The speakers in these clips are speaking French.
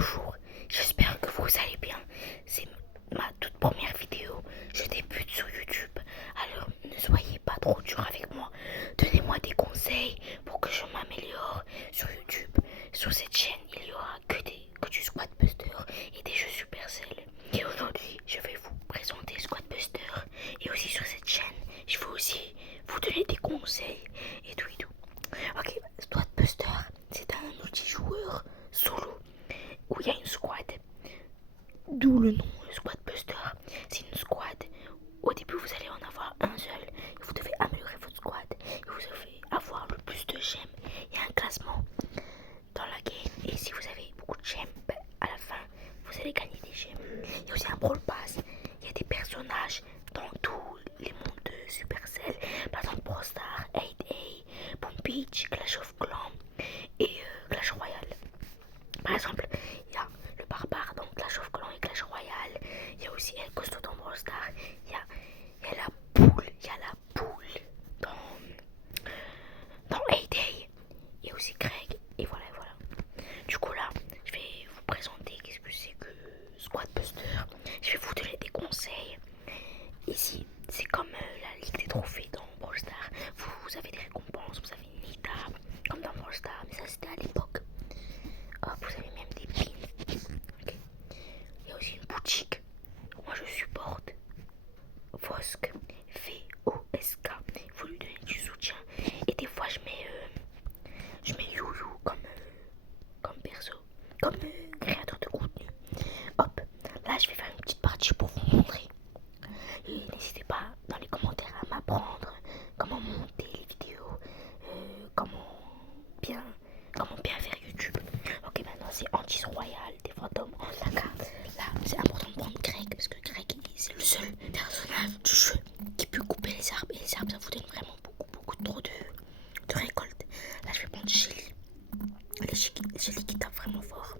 Bonjour, j'espère que vous allez bien. C'est ma toute première vidéo. Je débute sur YouTube. Alors ne soyez pas trop dur avec moi. Donnez-moi des conseils pour que je m'améliore sur YouTube. Sur cette chaîne, il y aura que du Squad Buster et des jeux Supercell. Et aujourd'hui, je vais vous présenter Squad Buster. Et aussi sur cette chaîne, je vais aussi vous donner des conseils et tout et tout. Ok, Squad Buster, c'est un multijoueur solo où il y a une squad. D'où le nom, le Squad Buster. C'est une squad. Au début, vous allez en avoir un seul. Et vous devez améliorer votre squad. Et vous devez avoir le plus de gemmes. Il y a un classement dans la game. Et si vous avez beaucoup de gemmes, à la fin, vous allez gagner des gemmes. Il y a aussi un Brawl Pass. Il y a des personnages dans tous les mondes de Supercell. Par exemple, Brawl Stars, 8A, Boom Beach, Clash of Clans et Clash Royale. Par exemple, il y a le barbare dans Clash of Clans et Clash Royale. Il y a aussi El Costo dans Brawl Stars. Il y a la poule. Il y a la poule dans A-Day. Il y a aussi Greg. Et voilà, et voilà. Du coup là, je vais vous présenter qu'est-ce que c'est que Squad Buster. Je vais vous donner des conseils. Ici, c'est comme la Ligue des Trophées dans Brawl Stars. Vous avez des récompenses, vous avez une Nita, comme dans Brawl Stars. Mais ça, c'était à l'époque. Vous avez même des pins. Okay. Il y a aussi une boutique. Moi je supporte Vosk, VOSK. Il faut lui donner du soutien. Et des fois je mets Youyou comme perso, comme créateur de contenu. Hop, là je vais faire une petite partie pour vous montrer. Et n'hésitez pas dans les commentaires à m'apprendre comment monter les vidéos, comment bien faire YouTube. Ok, maintenant c'est Antis Royal, des fantômes en saga. Là, c'est important de prendre Greg parce que Greg, c'est le seul personnage du jeu qui peut couper les arbres. Et les arbres, ça vous donne vraiment beaucoup trop de récoltes. Là, je vais prendre Shelly. Shelly qui tape vraiment fort,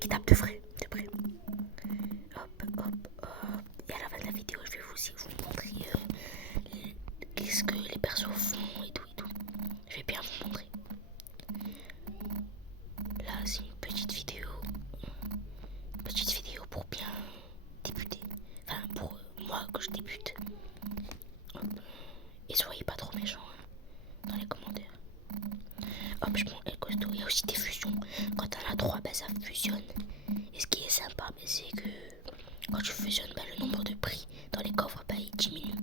qui tape de vrai. Hop. Et à la fin de la vidéo, je vais aussi vous montrer qu'est-ce que les persos font et tout. Je vais bien vous montrer. Là, c'est une petite vidéo pour bien débuter. Enfin, pour moi que je débute. Hop. Et soyez pas trop méchants dans les commentaires. Hop, je prends El Costo. Il y a aussi des fusions. Quand t'en as 3, ça fusionne. Et ce qui est sympa, c'est que quand tu fusionnes, le nombre de prix dans les coffres, il diminue.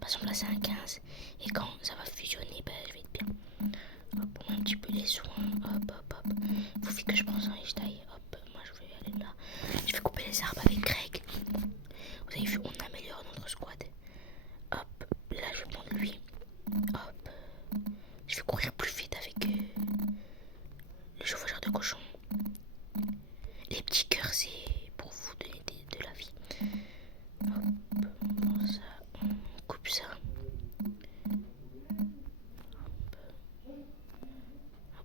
Par exemple, là, c'est un 15. Et quand ça va fusionner, je vais être bien. Hop, on met un petit peu les soins. Hop. Faut vite que je prends un hashtag. Hop, moi je vais aller là. Je vais couper les arbres avec Greg. Vous avez vu, on améliore notre squad. Hop, là je vais prendre lui. Hop, je vais courir plus vite avec le chauffeur de cochon. Les petits cœurs, c'est pour vous donner de la vie. Hop, on ça, on coupe ça.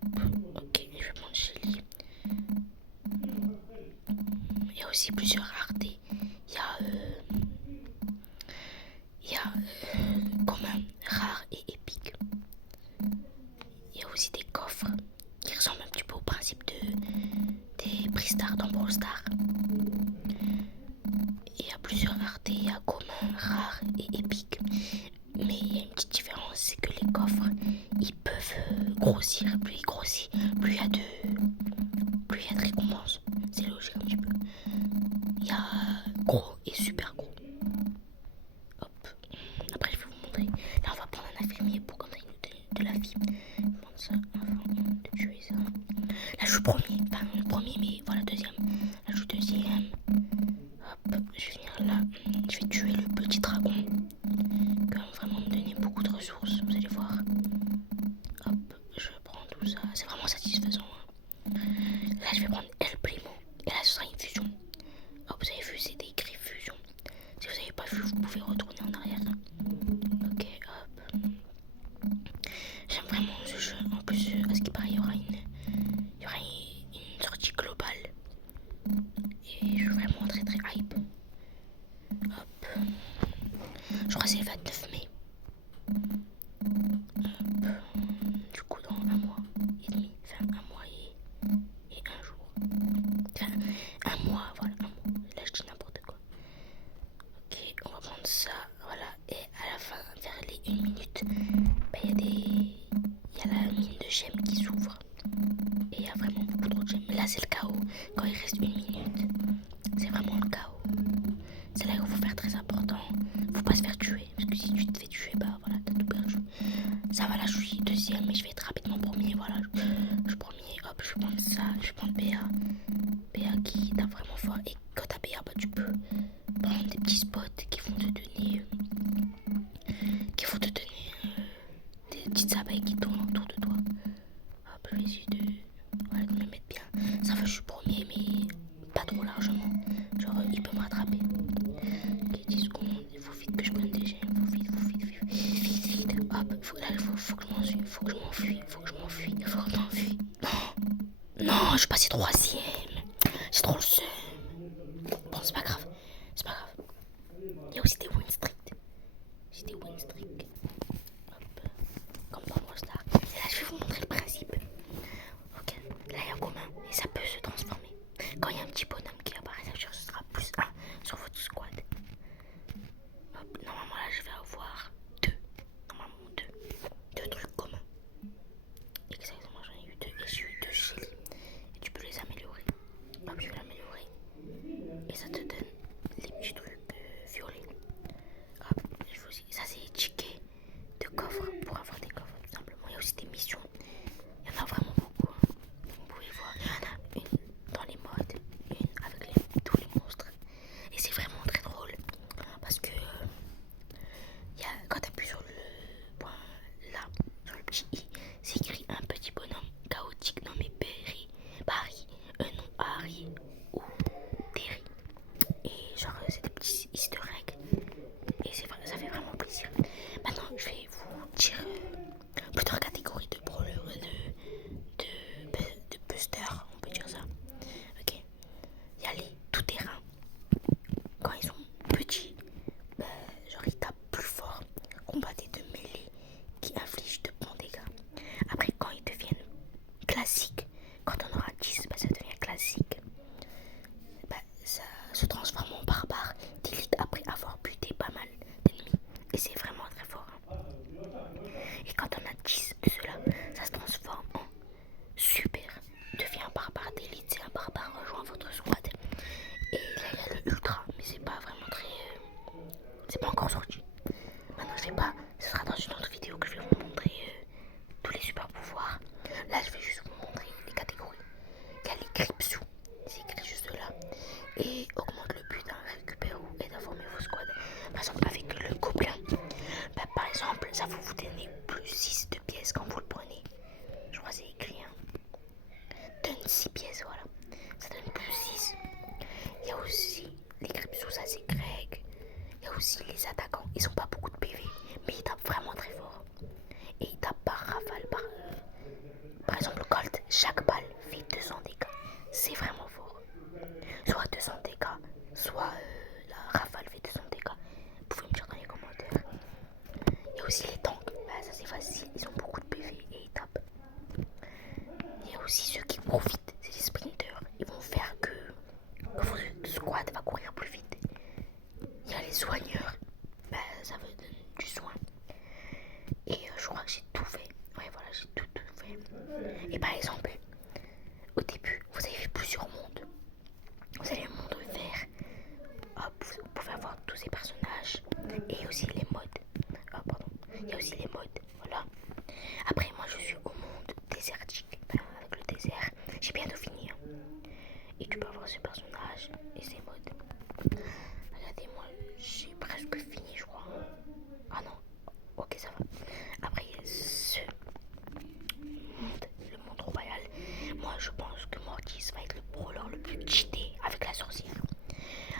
Hop, ok, je vais prendre Shelly. Il y a aussi plusieurs raretés. Il y a commun, rare et épique. Il y a aussi des coffres qui ressemblent un petit peu au principe des prix stars dans Brawl Stars. Il y a plusieurs raretés, il y a commun, rare et épique. Mais il y a une petite différence, c'est que les coffres, ils peuvent grossir. Plus ils grossissent, plus il y a de récompenses. C'est logique un petit peu. Il y a gros et super gros. Hop. Après je vais vous montrer. Là on va prendre un infirmier pour comme ça il nous donne de la vie. Je vais prendre ça avant de tuer ça. Là je suis premier. Enfin le premier mais voilà deuxième. Là je suis deuxième. Hop. Je vais venir là. Je vais tuer le petit dragon. Qui va vraiment me donner beaucoup de ressources. Vous allez voir. Hop. Je prends tout ça. C'est vraiment satisfaisant. Là je vais prendre El Primo. Et là ce sera une fusion. Oh, vous avez vu, c'est écrit fusion. Si vous n'avez pas vu, vous pouvez retourner en arrière. Ok, hop. J'aime vraiment ce jeu. En plus, à ce qui paraît, il y aura une sortie globale. Et je suis vraiment très hype. c'est le chaos. Quand il reste 1 minute, c'est vraiment le chaos. C'est là où il faut faire très important. Faut pas se faire tuer. Parce que si tu te fais tuer, bah voilà, t'as tout perdu. Ça va, là je suis deuxième, mais je vais être rapidement premier. Voilà, je premier, hop, je vais prendre ça, je vais prendre BA. BA qui tape vraiment fort. Et quand t'as BA, bah tu peux prendre des petits spots qui vont te donner. Des petites abeilles qui tournent autour de toi. Hop, je vais essayer de me mettre bien. Ça va, je suis premier, mais pas trop largement. Genre, il peut me rattraper. Ok, 10 secondes. Il faut vite que je prenne des gemmes. Vite. Hop, faut que je m'enfuis. Faut que je m'enfuis. Non, je suis passé troisième. J'ai trop le seum. Bon, c'est pas grave. Il y a aussi des win streak. Hop, comme dans Brawl Stars. Et là, je vais vous montrer le principe. Ok, là, il y a un commun et ça peut se transformer. Quand il y a un petit bonhomme qui apparaît, ça veut dire que ce sera +1 sur votre squad. Hop, normalement, là, je vais avoir deux trucs communs. Exactement, j'en ai eu 2 et j'ai eu 2 Shelly. Et tu peux les améliorer. Hop, je vais l'améliorer. Et ça te donne les petits trucs violets. Hop, ça c'est ticket de coffre pour avoir des coffres tout simplement. Il y a aussi des missions. Il y en a vraiment beaucoup. Vous pouvez voir. Il y en a une dans les modes, une avec tous les monstres. Et c'est vraiment très drôle. Parce que quand tu appuies sur le point là, sur le petit i, c'est écrit un petit bonhomme chaotique nommé Barry, non Harry ou Terry. Et genre c'est des petits easter eggs. Et ça fait vraiment plaisir. Maintenant je vais vous dire plusieurs catégories de brawlers, de boosters, on peut dire ça. Ok. Il y a les tout-terrain. Quand ils sont petits, genre ils tapent plus fort. Combattent de mêlée qui infligent de bons dégâts. Après quand ils deviennent classiques, quand on aura 10, ça devient classique. Ça se transforme en barbare d'élite après avoir buté pas mal d'ennemis. Et c'est vraiment très fort. Et quand on a 10 de cela, ça se transforme en super. Devient un barbare d'élite, c'est un barbare rejoint votre squad. Et là il y a le ultra, mais c'est pas vraiment très... c'est pas encore sorti. Maintenant je sais pas, ce sera dans une autre vidéo que je vais vous montrer tous les super pouvoirs. Là je vais juste vous montrer les catégories. Il y a les Gripsou, c'est écrit juste là. Et augmente le butin, récupère ou aide à former vos squads. Par exemple avec le gobelin, par exemple ça va vous donner +6 de pièces quand vous le prenez. Je crois que c'est écrit donne 6 pièces, voilà. Ça donne +6. Il y a aussi les Gripsou, ça c'est Greg. Il y a aussi les attaquants, ils ont pas beaucoup de PV, mais ils tapent vraiment très fort. Et ils tapent par rafale, par exemple Colt, chaque balle fait 200 dégâts. C'est vraiment fort. Soit 200 dégâts, soit la rafale fait 200 dégâts. Vous pouvez me dire dans les commentaires. Il y a aussi les tanks, ça c'est facile, ils ont beaucoup de PV et ils tapent. Il y a aussi ceux qui profitent, c'est les sprinters. Ils vont faire que votre squad va courir plus vite. Il y a les soigneurs, ça veut donner du soin. Et je crois que j'ai tout fait. Ouais, voilà, j'ai tout fait. Et par exemple, au début, vous avez vu plusieurs mondes. Vous avez le monde vert. Hop, vous pouvez avoir tous ces personnages. Et aussi les modes. Ah, pardon. Il y a aussi les modes. Voilà. Après, moi, je suis au monde désertique. Avec le désert. J'ai bientôt fini. Et tu peux avoir ce personnage et ses modes. Regardez, moi, j'ai presque fini, je crois. Ah non. Ok, ça va. Après, il y a ce monde, le monde royal. Moi, je pense que Mortis va être le brawler le plus cheaté avec la sorcière.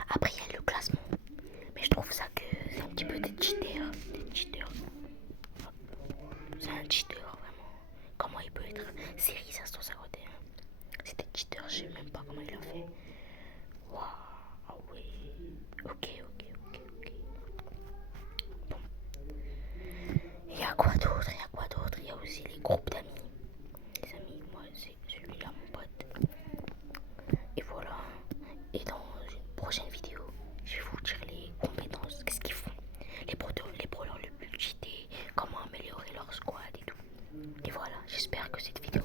Après, il y a le classement. Mais je trouve ça que c'est un petit peu des cheaters. C'est un cheater, vraiment. Comment il peut être série 551? C'est des cheaters, je sais même pas comment il a fait. Waouh, ah ouais. Ok. Bon. Il y a quoi d'autre? Il y a aussi les groupes d'amis. Les amis, moi c'est celui-là, mon pote. Et voilà. Et dans une prochaine vidéo, je vais vous dire les compétences, qu'est-ce qu'ils font. Les brawlers le plus cheatés, comment améliorer leur squad et tout. Et voilà, j'espère que cette vidéo